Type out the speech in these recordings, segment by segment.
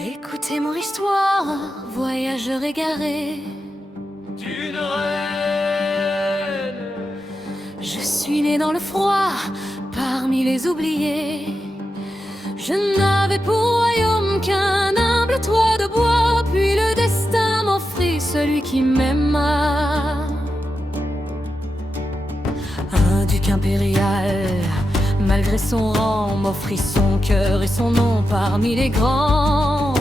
Écoutez mon histoire, voyageur égaré d'une reine. Je suis né dans le froid, parmi les oubliés. Je n'avais pour royaume qu'un humble toit de bois. Puis le destin m'offrit celui qui m'aima. Un duc impérial, malgré son rang, m'offrit son cœur et son nom parmi les grands.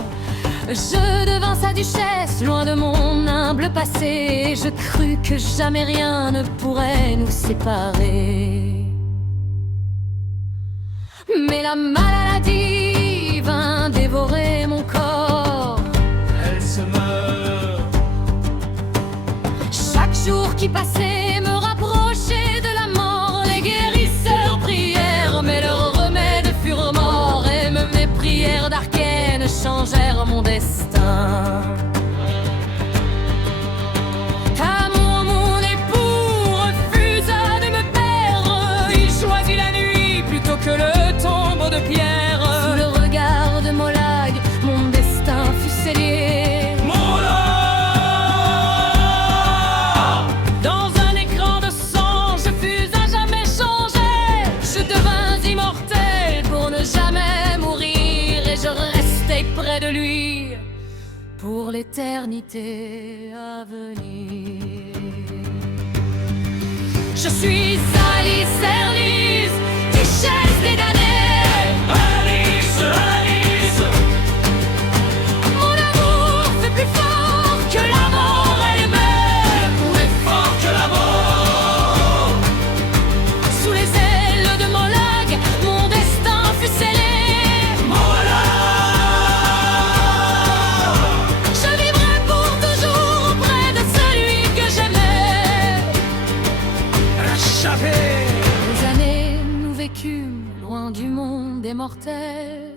Je devins sa duchesse, loin de mon humble passé. Je crus que jamais rien ne pourrait nous séparer. Mais la maladie vint dévorer mon corps. Elle se meurt. Chaque jour qui passait me rapprochait de la mort. Les guérisseurs prièrent, mais leurs remèdes furent morts. Et même mes prières d'Arkène changèrent mon destin. Amour, mon époux refusa de me perdre. Il choisit la nuit plutôt que le tombeau de pierre. Sous le regard de Molag, mon destin fut scellé. Dans un écran de sang, je fus à jamais changé. Je devins immortel pour ne jamais mourir. Et je restai près de lui pour l'éternité à venir. Je suis Alice Erlise, duchesse des damnés. Alice, Alice. Mon amour fait plus fort que la mort elle-même. Plus fort que la mort. Sous les ailes de Molag, mon destin fut scellé. Je vivrai pour toujours auprès de celui que j'aimais. Échappé. Des années nous vécûmes loin du monde des mortels.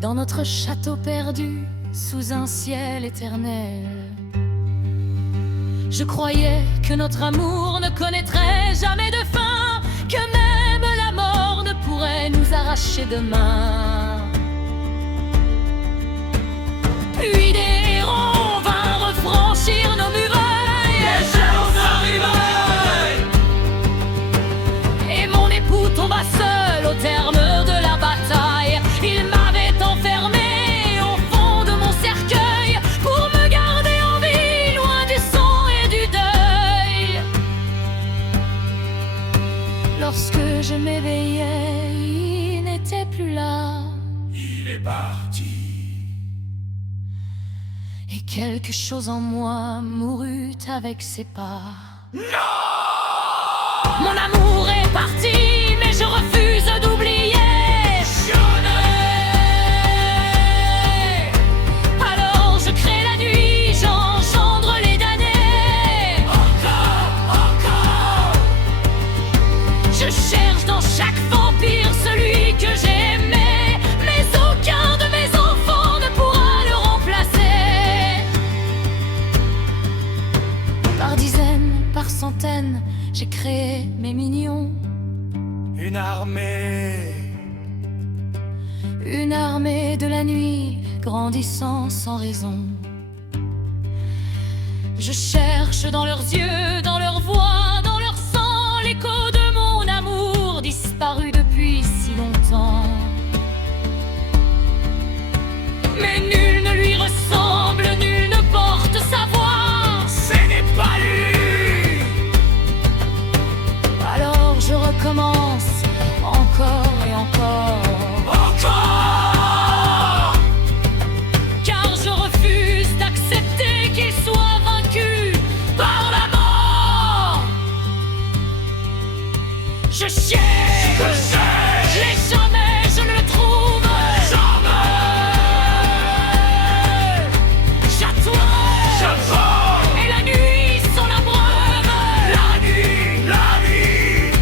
Dans notre château perdu, sous un ciel éternel. Je croyais que notre amour ne connaîtrait jamais de fin, que même la mort ne pourrait nous arracher demain. Puis des héros vinrent refranchir nos murailles. On arrivait. Et mon époux tomba seul au terme de la bataille. Il m'avait enfermé au fond de mon cercueil pour me garder en vie, loin du sang et du deuil. Lorsque je m'éveillais, il n'était plus là. Il est parti. Et quelque chose en moi mourut avec ses pas. Mon amour est parti, mais je refuse d'oublier. Alors je crée la nuit, j'engendre les damnés. Encore. Je cherche dans chaque vampire celui que j'ai aimé, mais aucun de mes enfants ne pourra le remplacer. Par dizaines, par centaines, j'ai créé mes mignons. Une armée. Une armée de la nuit, grandissant sans raison. Je cherche dans leurs yeux, dans leur voix, dans leur sang, l'écho de mon amour disparu depuis si longtemps. Mais nul ne lui ressemble, nul ne porte sa voix. Ce n'est pas lui. Alors je recommence encore et encore. Encore. Car je refuse d'accepter qu'il soit vaincu par la mort. Je cherche, mais jamais je ne le trouve. Jamais. J'attends, et la nuit sont la preuve. La nuit.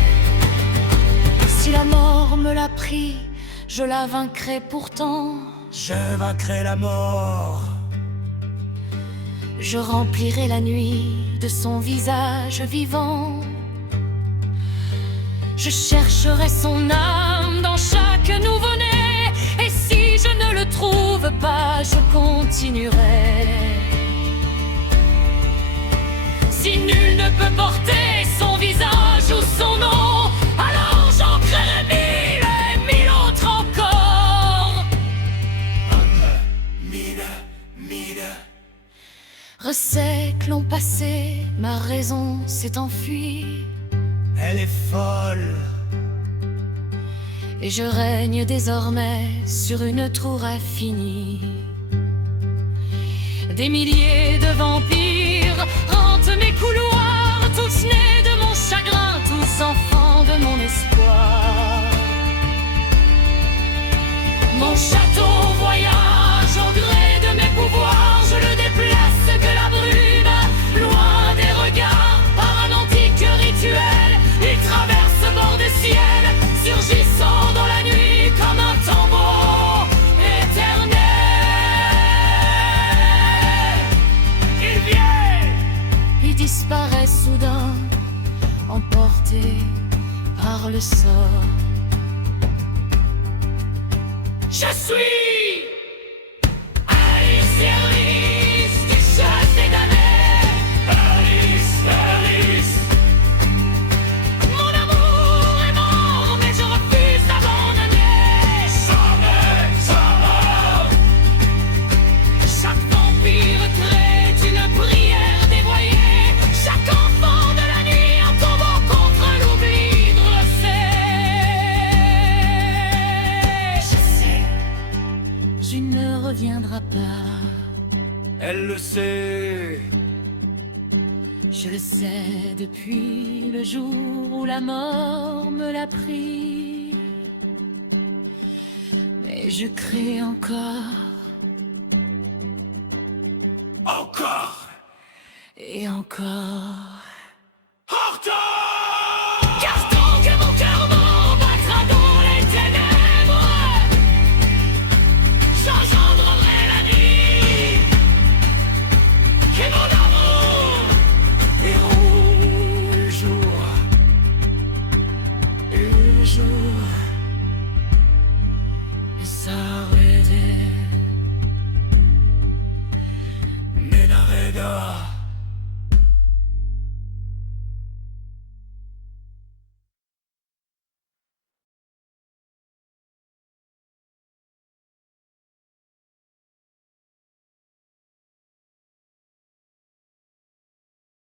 Si la mort me l'a pris, je la vaincrai pourtant. Je vaincrai la mort. Je remplirai la nuit de son visage vivant. Je chercherai son âme dans chaque nouveau-né. le trouve pas, je continuerai. Si nul ne peut porter son visage ou son nom, alors j'en créerai mille et mille autres encore. Mille. Resiècles ont passé, ma raison s'est enfuie. Elle est folle. Et je règne désormais sur une tour infinie. Des milliers de vampires hantent mes couloirs, tous nés de mon chagrin, tous enfants de mon espoir. Mon château voyage au gré de mes pouvoirs, je le déplace que la brume, loin des regards, par un antique rituel. Il traverse bord de ciel, surgissant dans la nuit comme un tambour éternel. Il vient. Il disparaît soudain, emporté par le sort. Je suis Alice et Alice, du chasse des damnés. Alice. Mon amour est mort, mais je refuse d'abandonner. Sa mort. Chaque vampire crée une prière dévoyée. Chaque enfant de la nuit un tombeau contre l'oubli dressé. Je sais, je ne reviendrai pas. Elle le sait. Je le sais depuis le jour où la mort me l'a pris. Mais je crée encore Encore. et encore.